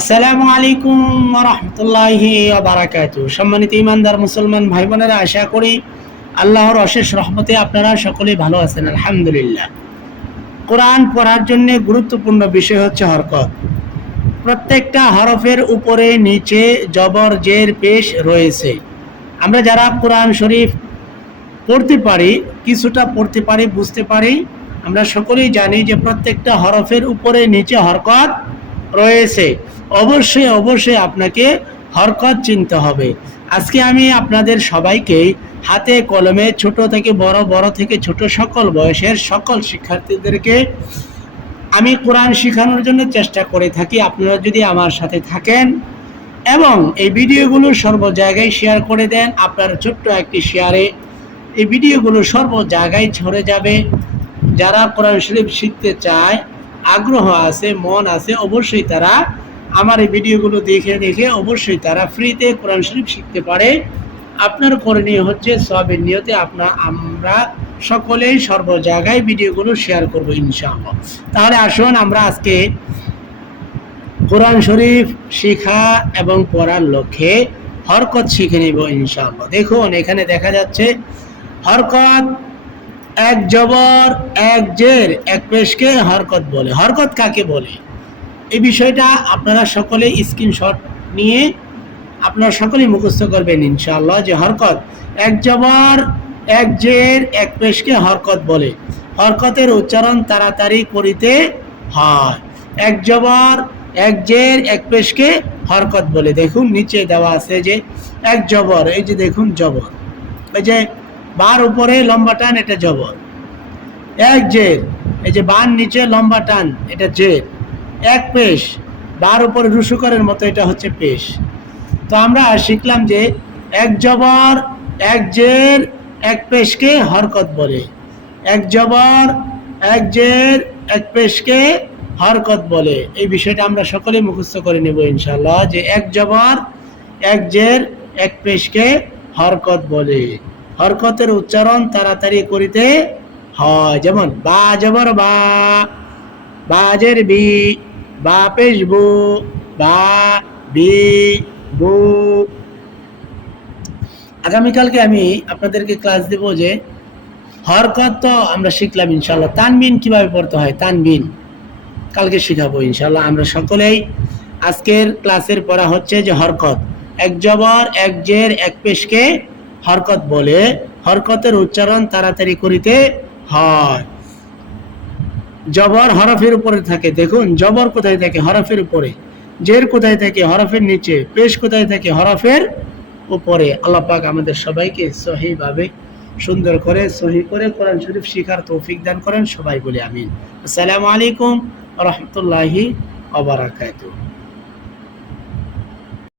আসসালামু আলাইকুম রহমতুল্লাহি বারাকাত সম্মানিত ইমানদার মুসলমান ভাই বোনেরা আশা করি আল্লাহর অশেষ রহমতে আপনারা সকলেই ভালো আছেন, আলহামদুলিল্লাহ। কোরআন পড়ার জন্য গুরুত্বপূর্ণ বিষয় হচ্ছে হরকত। প্রত্যেকটা হরফের উপরে নিচে জবর, জের, পেশ রয়েছে। আমরা যারা কোরআন শরীফ পড়তে পারি, কিছুটা পড়তে পারি, বুঝতে পারি, আমরা সকলেই জানি যে প্রত্যেকটা হরফের উপরে নিচে হরকত রয়েছে। অবশ্যই অবশ্যই আপনাকে হরকত চিনতে হবে। আজকে আমি আপনাদের সবাইকে হাতে কলমে ছোট থেকে বড় বড় থেকে ছোট সকল বয়সের সকল শিক্ষার্থীদেরকে আমি কোরআন শেখানোর জন্য চেষ্টা করে থাকি। আপনারা যদি আমার সাথে থাকেন এবং এই ভিডিওগুলো সর্ব জায়গায় শেয়ার করে দেন, আপনার ছোট্ট একটি শেয়ারে এই ভিডিওগুলো সর্ব জায়গায় ছড়ে যাবে। যারা কোরআন শরীফ শিখতে চায় আগ্রহ আছে, মন আছে, অবশ্যই তারা আমার এই ভিডিওগুলো দেখে দেখে অবশ্যই তারা ফ্রিতে কোরআন শরীফ শিখতে পারে। আপনার করণীয় হচ্ছে সবের নিয়তে আপনার আমরা সকলেই সর্ব জায়গায় ভিডিওগুলো শেয়ার করব ইনশাআল্লাহ। তাহলে আসুন আমরা আজকে কোরআন শরীফ শেখা এবং পড়ার লক্ষ্যে হরকত শিখে নিব ইনশাআল্লাহ। দেখুন, এখানে দেখা যাচ্ছে হরকত এক জবর, এক জের, এক পেশকে হরকত বলে। হরকত কাকে বলে? এই বিষয়টা আপনারা সকলে স্ক্রিনশট নিয়ে আপনারা সকলেই মুখস্থ করবেন ইনশাআল্লাহ যে হরকত এক জবর, এক জের, এক পেশকে হরকত বলে। হরকতের উচ্চারণ তাড়াতাড়ি করিতে হয়। এক জবর, এক জের, এক পেশকে হরকত বলে। দেখুন, নিচে দেওয়া আছে যে এক জবর, এই যে দেখুন জবর। এই যে বার উপরে লম্বা টান, এটা জবর। এক জের, এই যে বান নিচে লম্বা টান, এটা জের। এক পেশ, বার উপরে রুসুকরের মতো, এটা হচ্ছে পেশ। তো আমরা শিখলাম যে এক জবর, এক জের, এক পেশকে হরকত বলে। এক জবর, এক জের, এক পেশকে হরকত বলে। এই বিষয়টা আমরা সকলে মুখস্থ করে নেব ইনশাল্লাহ যে এক জবর, এক জের, এক পেশকে হরকত বলে। হরকতের উচ্চারণ তাড়াতাড়ি করিতে হয়। যেমন, বা জবর বা, বাজের বি, বা পেশ বু, বা বি, বু। আগামীকালকে আমি আপনাদেরকে ক্লাস দেব যে, হরকত তো আমরা শিখলাম ইনশাল্লাহ তানবিন কীভাবে পড়তে হয়? তানবিন। কালকে শিখাবো ইনশাল্লাহ আমরা সকলেই আজকের ক্লাসের পড়া হচ্ছে যে হরকত। এক জবর, এক জের, এক পেশকে হরকত বলে, হরকতের উচ্চারণ তাড়াতাড়ি করিতে হয়। জবর হরফের উপরে থাকে, দেখুন, জবর কোথায় থাকে? হরফের উপরে। জের কোথায় থাকে? হরফের নিচে। পেশ কোথায় থাকে? হরফের উপরে। আল্লাহ পাক আমাদের সবাইকে সহিভাবে সুন্দর করে, সহি করে কোরআন শরীফ শিখার তৌফিক দান করেন। সবাই বলে আমিন। আসসালামু আলাইকুম রহমতুল্লাহি অবরাকাতুহ